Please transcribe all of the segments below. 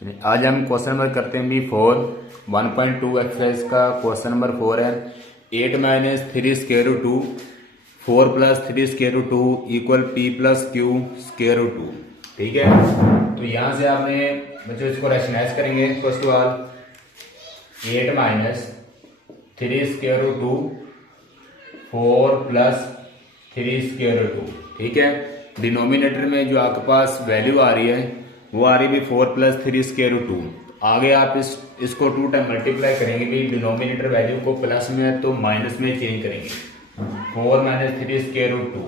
चलिए आज हम क्वेश्चन नंबर करते हैं B4 1.2 एक्सरसाइज का क्वेश्चन नंबर 4 है 8 minus 3 square root 2 4 plus 3 square root 2 equal P plus Q square root 2। ठीक है, तो यहाँ से आपने बच्चों इसको रैशनलाइज करेंगे। First of all 8 minus 3 square root 2 4 plus 3 square root 2। ठीक है, डिनोमिनेटर में जो आपके पास वैल्यू आ रही है वो आ रही है 4 प्लस 3 स्क्वायर रूट 2। आगे आप इसको 2 टाइम मल्टीप्लाई करेंगे भी डिनोमिनेटर वैल्यू को प्लस में है तो माइनस में चेंज करेंगे। 4 माइनस 3 स्क्वायर रूट 2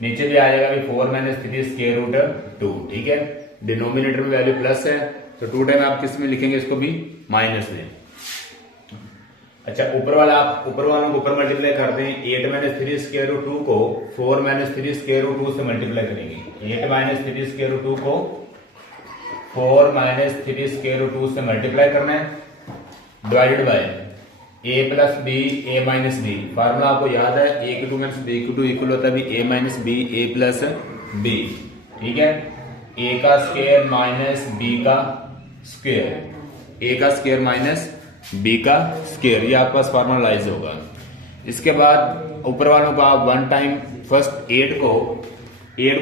नीचे भी आ जाएगा भी 4 माइनस 3 स्क्वायर रूट 2। ठीक है, डिनोमिनेटर में वैल्यू प्लस है तो 2 टाइम आप किस में लिखेंगे, इसको भी माइनस में। अच्छा, ऊपर वाला आप ऊपर वालों को ऊपर मल्टीप्लाई करते हैं। 8 माइनस 3 स्क्वायर रूट 2 को 4 माइनस 3 स्क्वायर रूट 2 से मल्टीप्लाई करेंगे। 8 माइनस 3 स्क्वायर रूट 2 को 4 माइनस 3 स्क्वायर रूट 2 से मल्टीप्लाई करना है divided by a plus B A minus B. Formula आपको याद है, a की 2 माइनस b की 2 इक्वल होता है a minus B A plus B. ठीक है, a का स्क्वायर माइनस b का स्क्वायर, a का स्क्वायर माइनस b का स्क्वायर, ये आपके पास फॉर्मलाइज होगा। इसके बाद ऊपर वालों को आप 1 टाइम फर्स्ट 8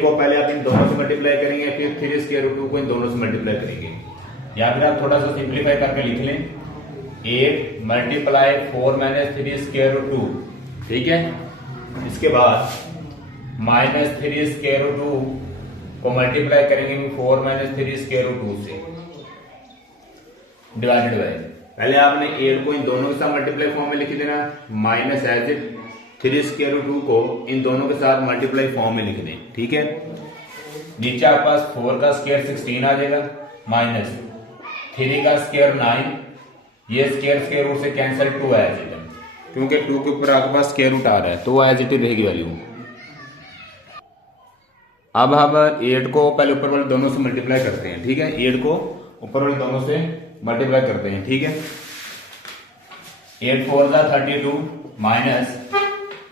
को पहले आप इन दोनों से मल्टीप्लाई करेंगे, फिर 3 स्क्वायर रूट 2 को इन दोनों से मल्टीप्लाई करेंगे। या फिर आप थोड़ा सा सिंप्लीफाई करके लिख लें 8 मल्टीप्लाई 4 माइनस 3 स्क्वायर रूट 2। ठीक है, इसके बाद माइनस 3 स्क्वायर रूट 2 को मल्टीप्लाई करेंगे 4 माइनस 3 स्क्वायर रूट 2 से डिवाइडेड बाय, पहले आपने 8 को इन दोनों के साथ मल्टीप्लाई फॉर्म में लिख देना, minus as it 3 square root 2 को इन दोनों के साथ मल्टीप्लाई फॉर्म में लिख दें। ठीक है, नीचे आपके पास 4 का स्क्वायर 16 आ जाएगा माइनस 3 का स्क्वायर 9, ये स्क्वायर रूट से कैंसिल 2 एज इट, क्योंकि 2 के ऊपर आपके पास स्क्वायर रूट आ रहा है तो वो एज इट रहेगी वैल्यू। अब हम 8 को पहले ऊपर वाले दोनों से मल्टीप्लाई करते हैं। ठीक है, 8 को ऊपर वाले दोनों से मल्टीप्लाई करते हैं। ठीक है, 8 4 जा 32 माइनस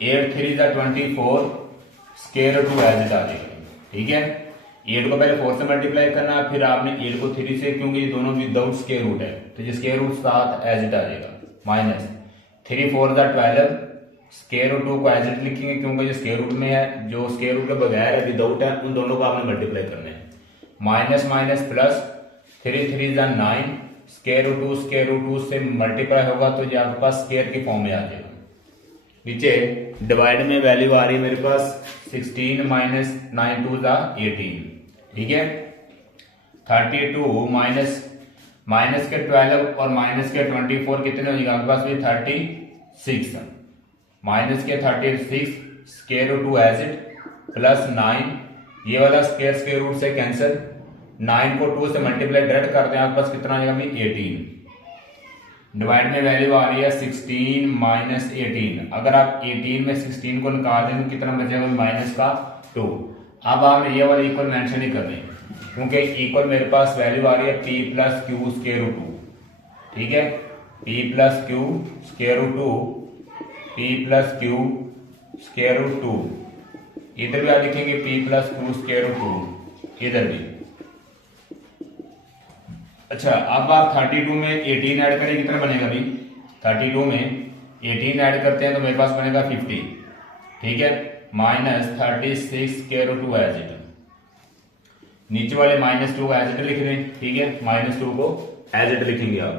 8 3 जा 24 स्क्वायर रूट 2 एज इट आ जाएगा। ठीक है, 8 को पहले 4 से मल्टीप्लाई करना, फिर आपने 8 को 3 से, क्योंकि ये दोनों विदाउट स्क्वायर रूट है तो ये स्क्वायर रूट साथ एज इट आ जाएगा, माइनस 3 4 जा 12 स्क्वायर रूट 2 को एज इट लिखेंगे क्योंकि जो स्क्वायर रूट में है, जो स्क्वायर रूट के बगैर है विदाउट है, उन दोनों को आपने मल्टीप्लाई करना है। माइनस माइनस प्लस 3 3 जा 9 स्क्वायर रूट 2 से मल्टीप्लाई होगा तो ये आपके पास स्क्वायर की फॉर्म में आ जाएगा। नीचे डिवाइड में वैल्यू आ रही है मेरे पास 16 माइनस 9 2 जा 18। ठीक है, 32 माइनस के 12 और माइनस के 24 कितने हो जाएगा आपके पास भी 36, माइनस के 36 square root 2 as it plus 9, ये वाला स्क्वायर रूट से कैंसिल, 9 को 2 से मल्टीप्लाई डायरेक्ट करते हैं आपके पास कितना आ जाएगा भी 18। डिवाइड में वैल्यू आ रही है 16 माइनस 18। अगर आप 18 में 16 को निकाल दें तो कितना बचेगा माइनस का 2। अब आपने ये वाला इक्वल मेंशन ही कर दें क्योंकि इक्वल मेरे पास वैल्यू आ रही है p plus Q square root 2। ठीक है, p plus Q square root 2, p plus Q square root 2, इधर भी आप लिखेंगे p plus Q square root 2, इधर भी। अच्छा, अब आप 32 में 18 ऐड करें कितना बनेगा भी, 32 में 18 ऐड करते हैं तो मेरे पास बनेगा 50। ठीक है, minus 36 square root 2 as it, नीचे वाले माइनस 2 को एज इट लिख रहे हैं। ठीक है, माइनस 2 को एज इट लिखेंगे आप,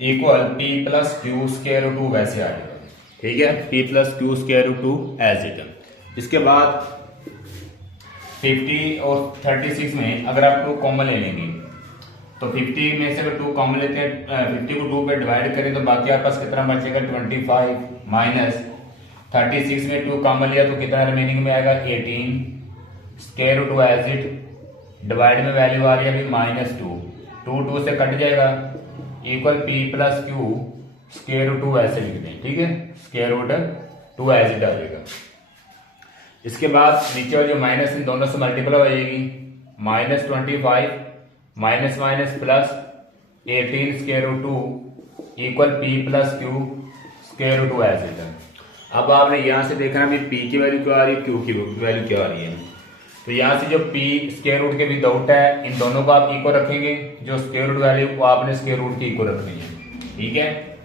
equal p plus Q square root 2 वैसे आ जाएगा। ठीक है, p plus Q square root 2 as it. इसके बाद 50 और 36 में अगर आप 2 कॉमन ले लेंगे तो 50 में से अगर 2 कॉमन लेते हैं, 50 को 2 पे डिवाइड करें तो बाकी आपके पास कितना बचेगा 25, माइनस 36 में 2 कॉमन लिया तो कितना रिमेनिंग में आएगा 18 square root 2 as it. Divide में वैल्यू आ रही है अभी माइनस 2 से कट जाएगा, equal p plus Q square root 2 ऐसे लिख दें। ठीक है, स्क्वायर रूट 2 एज इट आ जाएगा। इसके बाद नीचे वाली माइनस इन दोनों से मल्टीप्लाई हो जाएगी, minus 25 minus minus plus 18 square root 2 equal p plus Q square root 2 as it. अब आपने यहां से देखना भी p की वैल्यू क्या आ रही है, q की वैल्यू क्या आ रही है। तो यहाँ से जो p स्क्वायर रूट के विदाउट है इन दोनों को आप इक्वल रखेंगे, जो स्क्वायर रूट वैल्यू वो आपने स्क्वायर रूट की इक्वल रखनी है। ठीक है,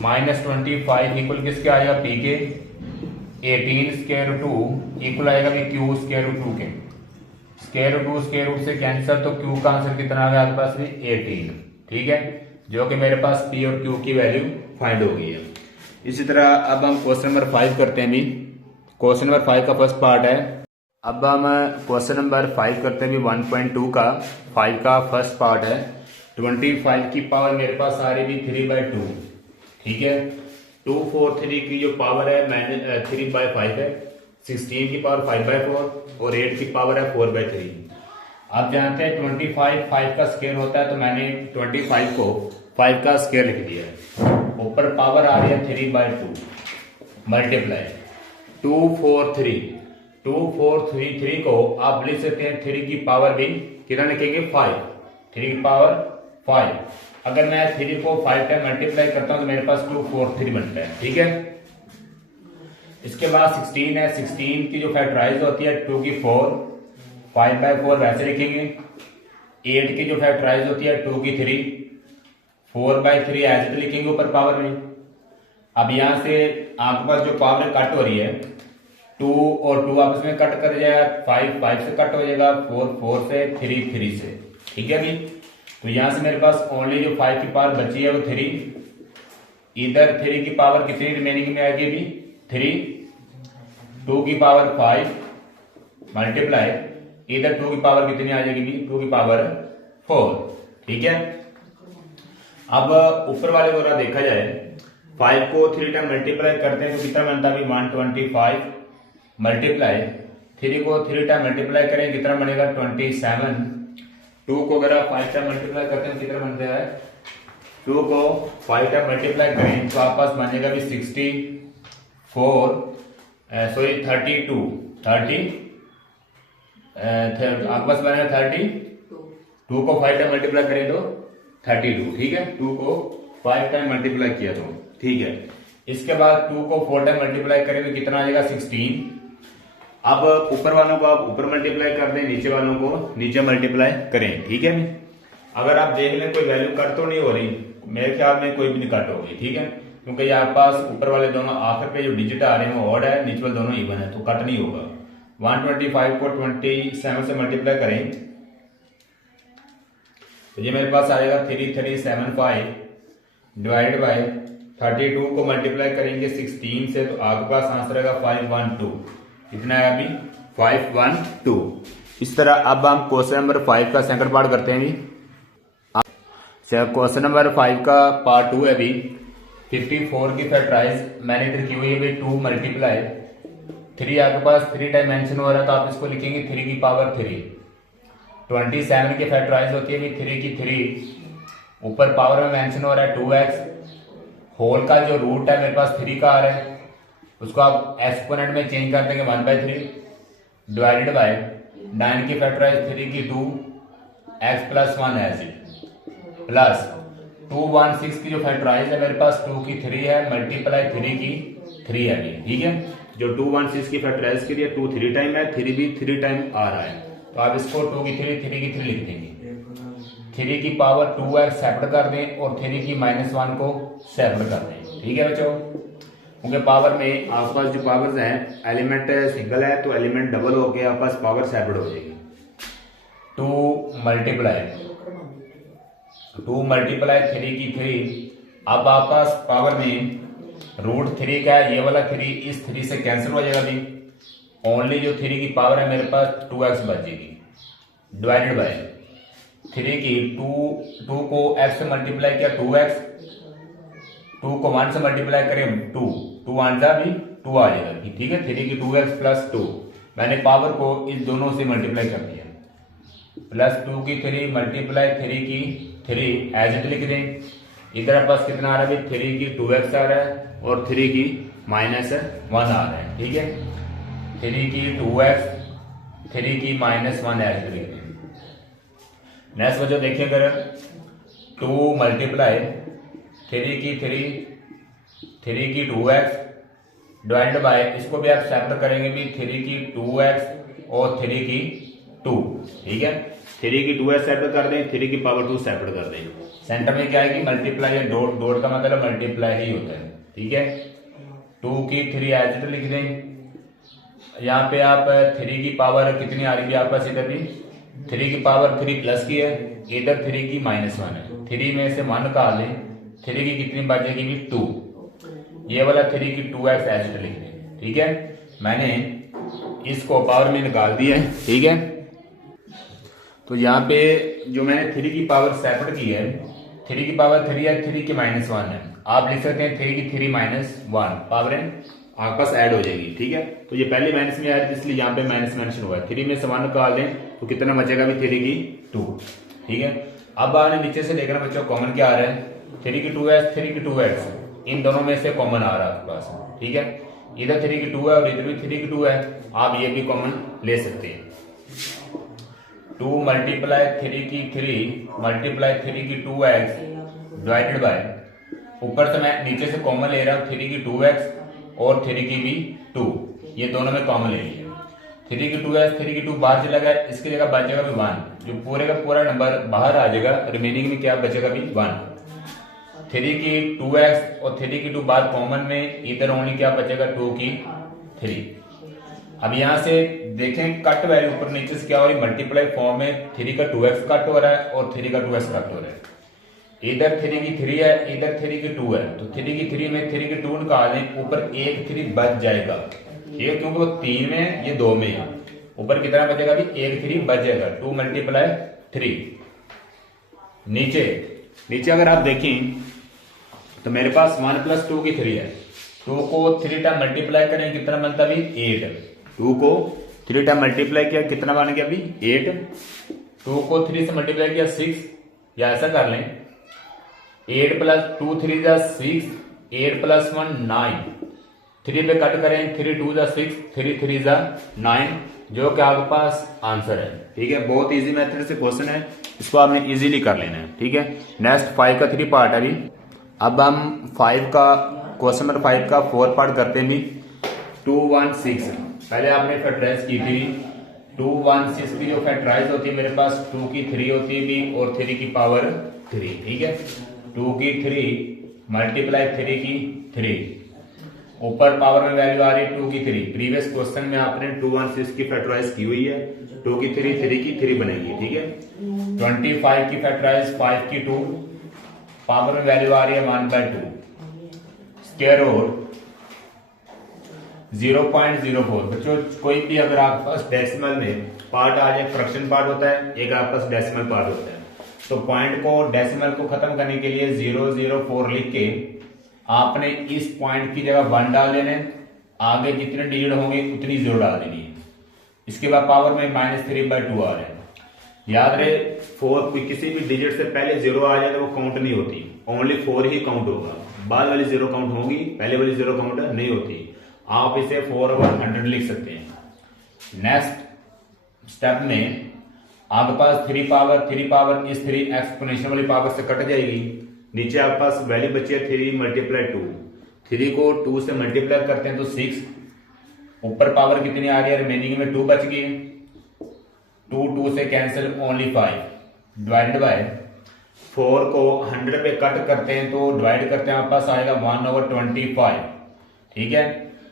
-25 इक्वल किसके आएगा p के, 18 स्क्वायर रूट 2 इक्वल आएगा भी q स्क्वायर रूट 2 के, स्क्वायर रूट 2 स्क्वायर रूट से कैंसिल, तो q का आंसर कितना आ गया आपके पास भी 18। ठीक है, जो कि मेरे पास p और q की वैल्यू फाइंड हो गई है। इसी तरह अब हम क्वेश्चन नंबर 5 करते हैं भी। क्वेश्चन नंबर 5 का फर्स्ट पार्ट है। अब हम क्वेश्चन नंबर 5 करते हैं भी 1.2 का 5 का फर्स्ट पार्ट है। 25 की पावर मेरे पास आ रही भी 3/2। ठीक है, 243 की जो पावर है मैंने 3/5 है, 16 की पावर 5/4 और 8 की पावर है 4/3। आप जानते हैं 25 5 का स्क्वायर होता है, तो मैंने 25 को 5 का स्क्वायर लिख दिया है। ऊपर पावर आ रही है 3/2 मल्टीप्लाई 2433 को आप लिख सकते हैं 3 की पावर भी कितना लिखेंगे 5, 3 की पावर 5। अगर मैं 3 को 5 टाइम मल्टीप्लाई करता हूं तो मेरे पास 243 बनता है। ठीक है, इसके बाद 16 है, 16 की जो फैक्टराइज होती है 2 की 4, 5/4 वैसे लिखेंगे। 8 की जो फैक्टराइज होती है 2 की 3, 4/3 ऐसे तो लिखेंगे ऊपर पावर में। अब यहां से आपके पास जो पावर कट हो रही है 2 और 2 आपस में कट कर जाएगा, 5 से कट हो जाएगा, 4 से, 3 से। ठीक है जी, तो यहां से मेरे पास ओनली जो 5 की पावर बची है वो 3। इधर 3 की पावर कितनी रिमेनिंग में आएगी भी 3, 2 की पावर 5 मल्टीप्लाई इधर 2 की पावर कितनी आ जाएगी भी 2 की पावर 4। ठीक है, अब ऊपर वाले को अगर देखा जाए 5 को 3 टाइम मल्टीप्लाई करते हैं तो कितना बनता है 125 मल्टीप्लाई 3 को 3 टाइम मल्टीप्लाई करें कितना बनेगा 27। 2 को अगर आप 5 टाइम मल्टीप्लाई करते हैं कितना बनता है 2 को 5 टाइम मल्टीप्लाई करें तो आपके पास बनेगा भी 32 आपके पास बनेगा 30। 2 को 5 टाइम मल्टीप्लाई करें तो 32। ठीक है, 2 को 5 टाइम मल्टीप्लाई किया तो ठीक है। इसके बाद 2 को 4 टाइम मल्टीप्लाई करें तो कितना आ जाएगा 16। अब ऊपर वालों को आप ऊपर मल्टीप्लाई कर दें, नीचे वालों को नीचे मल्टीप्लाई करें। ठीक है, अगर आप देख लें कोई वैल्यू कट तो नहीं हो रही, मेरे ख्याल में कोई भी नहीं कट होगी। ठीक है, क्योंकि यहाँ पास ऊपर वाले दोनों आखिर पे जो डिजिट आ रहे हैं वो ऑड है, नीचे वाले दोनों इवन है, तो कट नहीं होगा। 125 को 27 से मल्टीप्लाई करें तो ये मेरे पास आएगा 3375 डिवाइड बाय 32 को मल्टीप्लाई करेंगे 16 से तो आपके पास आंसर आएगा 512। कितना है अभी 512। इस तरह अब हम क्वेश्चन नंबर 5 का सेकंड पार्ट करते हैं भी। क्वेश्चन नंबर 5 का पार्ट 2 है भी। 54 की फैक्टराइज मैंने इधर की हुई है भी 2 मल्टीप्लाई 3 आपके पास 3 टाइम मेंशन हो रहा है तो आप इसको लिखेंगे 3 की पावर 3। 27 की फैक्टराइज होती है भी 3 की 3, ऊपर पावर में मेंशन हो रहा है 2x, होल का जो रूट है मेरे पास 3 का आ रहा है, उसको आप एक्सपोनेंट में चेंज कर देंगे 1/3 डिवाइडेड बाय 9 की फैक्टराइज 3 की 2 x + 1 ऐसे प्लस 216 की जो फैक्टराइज है मेरे पास 2 की 3 है मल्टीप्लाई 3 की 3 है। ठीक है, जो 216 की फैक्टराइज के लिए 2 3 टाइम है, 3 भी 3 टाइम आ रहा है, तो आप इसको 2 की 3 3 की 3 लिख देंगे। 3 की पावर 2x सेपरेट कर दें और 3 की -1 को सेपरेट कर दें। ठीक है बच्चों, क्योंकि पावर में आपके पास जो पावर्स हैं एलिमेंट सिंगल है तो एलिमेंट डबल होके आपके पास पावर सेपरेट हो जाएगी। 2 मल्टीप्लाई 3 की 3, अब आपके पास पावर में रूट 3 का है, ये वाला 3 इस 3 से कैंसिल हो जाएगा भी, ओनली जो 3 की पावर है मेरे पास 2x बचेगी डिवाइडेड बाय 3 की 2 को x से मल्टीप्लाई किया 2x, 2 को 1 से मल्टीप्लाई करें 2 1 भी 2 आ जाएगा। ठीक है, 3 की 2x + 2 मैंने पावर को इस दोनों से मल्टीप्लाई कर दिया, प्लस 2 की 3 मल्टीप्लाई 3 की 3 एज इट लिख दें। इधर पास कितना आ रहा है 3 की 2x आ रहा है और 3 की -1 आ रहा है। ठीक है, 3 की 2x 3 की -1 एज इट लिख दें। नेक्स्ट बच्चों देखिए, अगर 2 मल्टीप्लाई 3 की 3 की 2x डिवाइड बाय, इसको भी आप सेपरेट करेंगे भी 3 की 2x और 3 की 2, ठीक है। 3 की 2 सेपरेट कर दें, 3 की पावर 2 सेपरेट कर दें। सेंटर में क्या आएगी, मल्टीप्लाई या डॉट, डॉट का मतलब मल्टीप्लाई ही होता है, ठीक है। 2 की 3 एज इट लिख दें। यहाँ पे आप 3 की पावर कितनी आ रही है आपके पास, इधर भी 3 की पावर 3 प्लस की है, इधर 3 की -1 है। 3 में से 1 का लें, 3 की कितनी बचेगी भी 2, ये वाला 3 की 2x एज इट लिख दें, ठीक है। मैंने इसको पावर में निकाल दिया है, ठीक है। तो यहाँ पे जो मैंने 3 की पावर सेपरेट की है, 3 की पावर 3 है, 3 की -1 है, आप लिख सकते हैं 3 की 3 -1 पावर आपके पास ऐड हो जाएगी, ठीक है। तो ये पहले माइनस में आ रही है, इसलिए यहाँ पे माइनस मेंशन हुआ है। 3 में से 1 निकाल दें तो कितना बचेगा भी 3 की 2, ठीक है। अब आपने नीचे से देखना बच्चों कॉमन क्या आ रहा है, 3 की 2x, 3 की 2x, इन दोनों में से कॉमन आ रहा है आपके पास, ठीक है। इधर 3 की 2 है और इधर भी 3 की 2 है, आप ये भी कॉमन ले सकते हैं। 2 मल्टीप्लाई 3 की 3 मल्टीप्लाई 3 की 2x डिवाइडेड बाय, ऊपर से मैं नीचे से कॉमन ले रहा हूँ 3 की 2x और 3 की भी 2, ये दोनों में कॉमन ले लिया। 3 की 2x, 3 की 2 बाहर चला गया, इसकी जगह बचेगा भी 1, जो पूरे का पूरा नंबर बाहर आ जाएगा, रिमेनिंग में क्या बचेगा भी 1। 3 की 2x और 3 की 2 बाहर कॉमन में, इधर ओनली क्या बचेगा 2 की 3। अब यहां से देखें कट वैल्यू ऊपर नीचे से क्या हो रही, मल्टीप्लाई फॉर्म में 3 का 2x कट हो रहा है और 3 का 2x कट हो रहा है। इधर 3 की 3 है, इधर 3 की 2 है, तो 3 की 3 में 3 की 2 निकालें, ऊपर एक 3 बच जाएगा, ठीक है, क्योंकि वो 3 में है, ये 2 में है, ऊपर कितना बचेगा भी एक 3 बच जाएगा, 2 मल्टीप्लाई 3। नीचे नीचे अगर आप देखें तो मेरे पास 1 + 2 की 3 है, 2 को 3 टाइम मल्टीप्लाई करें कितना बनता भी 8, 2 को 3 टाइम मल्टीप्लाई किया कितना बन गया भी 8, 2 को 3 से मल्टीप्लाई किया 6, या ऐसा कर लें 8 + 2 3 = 6, 8 + 1 9, 3 पे कट करें 3 2 = 6, 3 3 = 9, जो कि आपके पास आंसर है, ठीक है। बहुत इजी मेथड से क्वेश्चन है, इसको आपने इजीली कर लेना है, ठीक है। नेक्स्ट 5 का 3 पार्ट है अभी। अब हम 5 का क्वेश्चन नंबर 5 का 4 पार्ट करते हैं भी। 2 1 6 पहले आपने फैक्टराइज की थी, 2 1 6 की जो फैक्टराइज होती है मेरे पास 2 की 3 होती है भी और 3 की पावर 3, ठीक है। 2 की 3 मल्टीप्लाई 3 की 3, ऊपर पावर में वैल्यू आ रही है 2 की 3। प्रीवियस क्वेश्चन में आपने 2 1 6 की फैक्टराइज की हुई है, 2 की 3 3 की 3 बनेगी, ठीक है। 25 की फैक्टराइज 5 की 2, पावर में वैल्यू आ रही है 1/2, स्क्वायर रूट 0.04। बच्चों कोई भी अगर आपके पास डेसिमल में पार्ट आ जाए, फ्रैक्शन पार्ट होता है, एक आपके पास डेसिमल पार्ट होता है, तो पॉइंट को डेसिमल को खत्म करने के लिए 004 लिख के आपने इस पॉइंट की जगह 1 डाल देना है, आगे जितने डिजिट होंगे उतनी 0 डाल देनी है। इसके बाद पावर में -3/2 आ रहा है। याद रहे 4 किसी भी डिजिट से पहले 0 आ जाए तो वो काउंट नहीं होती, ओनली 4 ही काउंट होगा, बाद वाली 0 काउंट होगी, पहले वाली 0 काउंट नहीं होती। आप इसे 4/100 लिख सकते हैं। नेक्स्ट स्टेप में आपके पास 3 पावर इस 3 एक्सपोनेंशियल वाली पावर से कट जाएगी, नीचे आपके पास वैल्यू बची है 3 × 2, 3 को 2 से मल्टीप्लाई करते हैं तो 6, ऊपर पावर कितनी आ रही है, रिमेनिंग में 2 बच गई है, 2 2 से कैंसिल ओनली 5, डिवाइडेड बाय 4 को 100 पे कट करते हैं तो डिवाइड करते हैं आपके पास आएगा 1/25, ठीक है,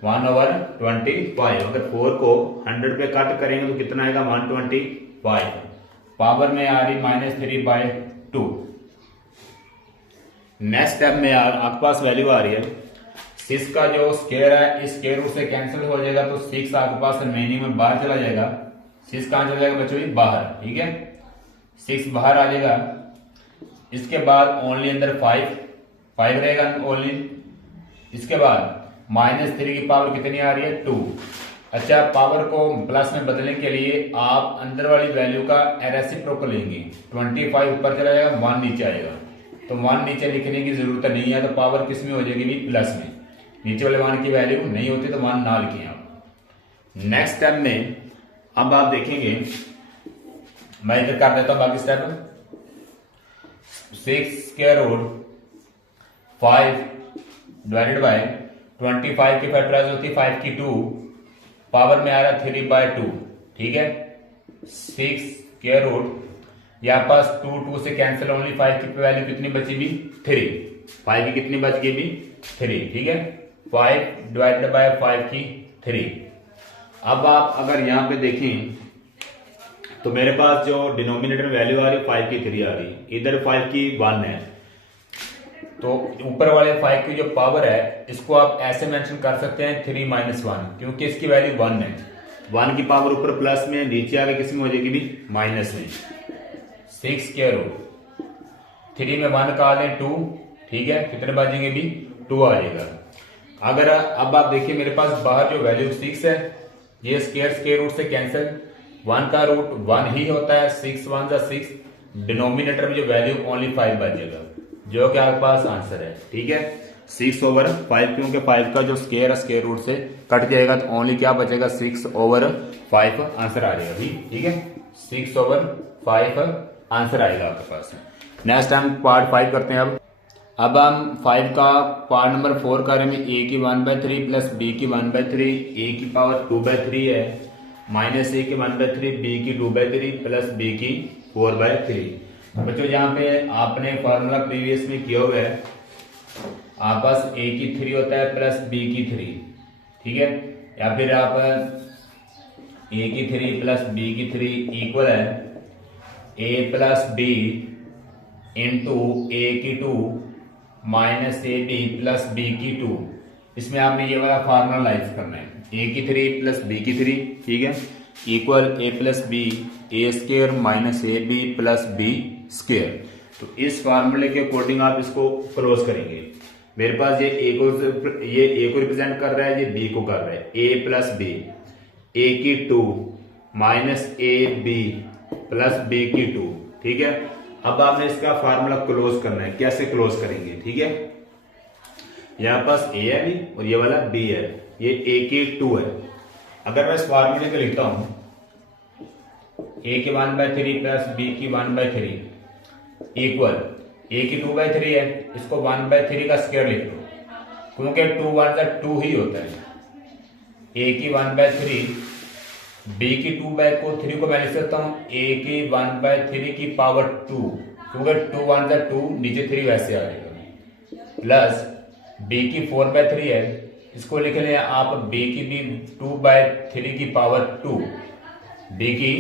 1/25। अगर 4 को 100 पे कट करेंगे तो कितना आएगा 125, पावर में आ रही -3/2। नेक्स्ट स्टेप में आपके पास वैल्यू आ रही है 6 का जो स्क्वायर है, इस स्क्वायर रूट से कैंसिल हो जाएगा तो 6 आपके पास रिमेनिंग में बाहर चला जाएगा। 6 कहां चला जाएगा बच्चों, बाहर, ठीक है, 6 बाहर आ जाएगा। इसके बाद ओनली अंदर 5 रहेगा ओनली। इसके बाद -3 की पावर कितनी आ रही है 2। अच्छा, पावर को प्लस में बदलने के लिए आप अंदर वाली वैल्यू का रेसिप्रोकल लेंगे, 25 ऊपर चला जाएगा, 1 नीचे आएगा, तो 1 नीचे लिखने की जरूरत नहीं है, तो पावर किस में हो जाएगी भी प्लस में, नीचे वाले 1 की वैल्यू नहीं होती तो 1 ना लिखें आप। नेक्स्ट स्टेप में अब आप देखेंगे, मैं इधर कर देता हूं बाकी step. 6 square root 5 divided by 25 की फैक्टराइज होती है 5 की 2, पावर में आ रहा है 3/2, ठीक है। 6 स्क्वायर रूट, यहाँ पास 2 से कैंसिल, ओनली 5 की वैल्यू कितनी बची भी 3, 5 की कितनी बच गई भी 3, ठीक है। 5 डिवाइडेड बाय 5 की 3। अब आप अगर यहाँ पे देखें तो मेरे पास जो डिनोमिनेटर वैल्यू आ रही है 5 की 3 आ रही है, इधर 5 की 1 है, तो ऊपर वाले 5 की जो पावर है इसको आप ऐसे मेंशन कर सकते हैं 3 - 1, क्योंकि इसकी वैल्यू 1 है। 1 की पावर ऊपर प्लस में, नीचे आगे किस में हो जाएगी भी माइनस में। 6 स्क्वायर रूट, 3 में 1 का दें 2, ठीक है, कितने बचेंगे भी 2 आ जाएगा। अगर अब आप देखिए मेरे पास बाहर जो वैल्यू 6 है, ये स्क्वायर रूट से कैंसिल, 1 का रूट 1 ही होता है, 6 1 जा 6, डिनोमिनेटर में जो वैल्यू ओनली 5 बचेगा, जो कि आपके पास आंसर है, ठीक है। 6/5, क्योंकि 5 का जो स्क्वायर रूट से कट जाएगा तो ओनली क्या बचेगा 6/5 आंसर आ जाएगा भी, ठीक है। 6/5 आंसर आएगा आपके पास। नेक्स्ट हम पार्ट 5 करते हैं। अब हम 5 का पार्ट नंबर 4 करेंगे। a की 1/3 प्लस b की 1/3, a की पावर 2/3 है, माइनस a की 1/3, b की 2/3 प्लस b की 4/3। बच्चों यहाँ पे आपने फॉर्मूला प्रीवियस में किया हुआ है, आप पास a की 3 होता है प्लस b की 3, ठीक है, या फिर आप a की 3 प्लस b की 3 इक्वल है a plus b into a की 2 minus a b plus b की 2। इसमें आपने ये वाला फार्मूला लाइज करना है, a की 3 प्लस b की 3, ठीक है, equal a plus B a square minus a b plus b square. तो इस फार्मूले के अकॉर्डिंग आप इसको क्लोज करेंगे। मेरे पास ये a को रिप्रेजेंट कर रहा है, ये b को कर रहा है, a प्लस बी, a की 2 minus a b plus b की 2, ठीक है। अब आपने इसका फार्मूला क्लोज करना है, कैसे क्लोज करेंगे, ठीक है। यहां पास a है भी और ये वाला b है, ये a की 2 है। अगर मैं इस फार्मूले को लिखता हूं a की 1/3 प्लस b की 1/3 इक्वल a की 2/3 है, इसको 1/3 का स्क्वायर लिख दो, क्योंकि 2 1 2 ही होता है। a की 1/3, b की 2/3 को मैं लिख सकता हूं a की 1/3 की पावर 2, क्योंकि 2 1 2, नीचे 3 वैसे आ जाएगा, प्लस b की 4/3 है, इसको लिख लें आप b की भी 2/3 की पावर 2, b की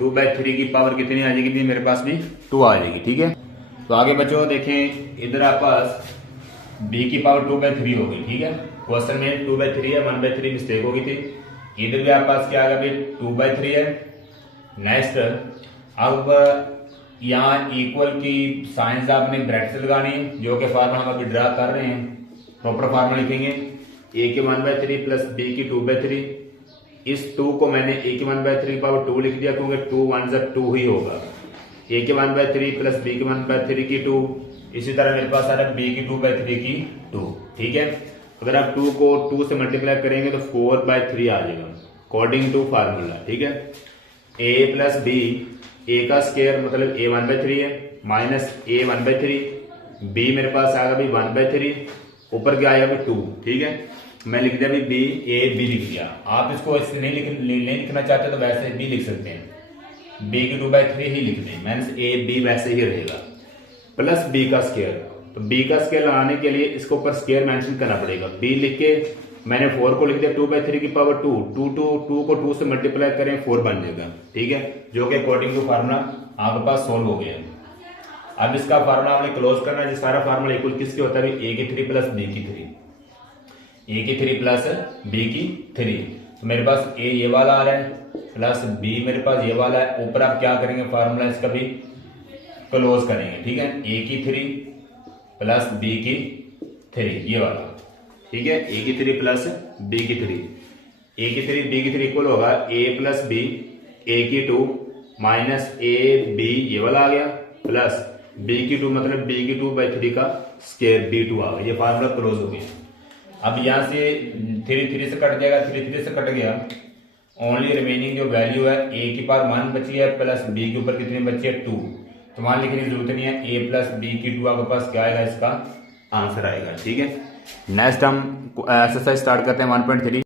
2/3 की पावर कितनी आ जाएगी, मेरे पास भी 2 आ जाएगी, ठीक है। तो आगे बच्चों देखें, इधर आप पास b की पावर 2/3 होगी, ठीक है, क्वेश्चन में 2/3 है, 1/3 मिस्टेक होगी थी, इधर भी आपके पास क्या आ गया 2/3 है। नेक्स्ट अब यहाँ इक्वल की साइंस आपने ब्रैकेट लगानी है, जो कि फार्मूला हम अभी ड्रा कर रहे हैं, प्रॉपर फार्मूला लिखेंगे a की 1/3 प्लस b की 2/3, इस 2 को मैंने a की 1/3 पावर 2 लिख दिया, क्योंकि 2 1 2 ही होगा, a की 1/3 प्लस b की 1/3 की 2, इसी तरह मेरे पास आ रहा है b की 2/3 की 2, ठीक है। अगर आप 2 को 2 से मल्टीप्लाई करेंगे तो 4/3 आ जाएगा अकॉर्डिंग टू फार्मूला, ठीक है। a प्लस b, a का स्क्वायर मतलब a 1/3 है, माइनस a 1/3, b मेरे पास आएगा भी 1/3, ऊपर क्या आएगा भी 2, ठीक है। मैं लिख दिया भी b, a b लिख दिया। आप इसको ऐसे नहीं लिखना चाहते तो वैसे b लिख सकते हैं, b की 2/3 ही लिख दें, माइनस a b वैसे ही रहेगा, प्लस b का स्क्वायर। तो b का स्क्वायर लगाने के लिए इसको ऊपर स्क्वायर मेंशन करना पड़ेगा, b लिख के मैंने 4 को लिख दिया 2/3 की पावर 2, 2 को 2 से मल्टीप्लाई करें 4 बन जाएगा, ठीक है, जो कि अकॉर्डिंग टू फार्मूला आपके पास सोल्व हो गया। अब इसका फार्मूला हमने क्लोज करना है, जो सारा फार्मूला इक्वल किसके होता है, a की 3 प्लस b की 3, a की 3 प्लस b की 3। तो मेरे पास a ये वाला आ रहा है प्लस b मेरे पास ये वाला है, ऊपर आप क्या करेंगे फार्मूला इसका भी क्लोज करेंगे, ठीक है। a की 3 प्लस b की 3 ये वाला, ठीक है, a की 3 प्लस b की 3, a की 3 b की 3 इक्वल होगा a प्लस b, a की 2 माइनस a b ये वाला आ गया, प्लस b की 2 मतलब b की 2/3 का स्क्वायर b2 आ गया। ये फार्मूला क्लोज हो गया। अब यहाँ से 3 3 से कट जाएगा, 3 3 से कट गया, ओनली रिमेनिंग जो वैल्यू है a की पावर 1 बची है, प्लस b के ऊपर कितनी बची है 2, तो वहां लिखने की जरूरत नहीं है, a प्लस b की 2 आपके पास क्या आएगा, इसका आंसर आएगा, ठीक है। नेक्स्ट हम एक्सरसाइज स्टार्ट करते हैं 1.3।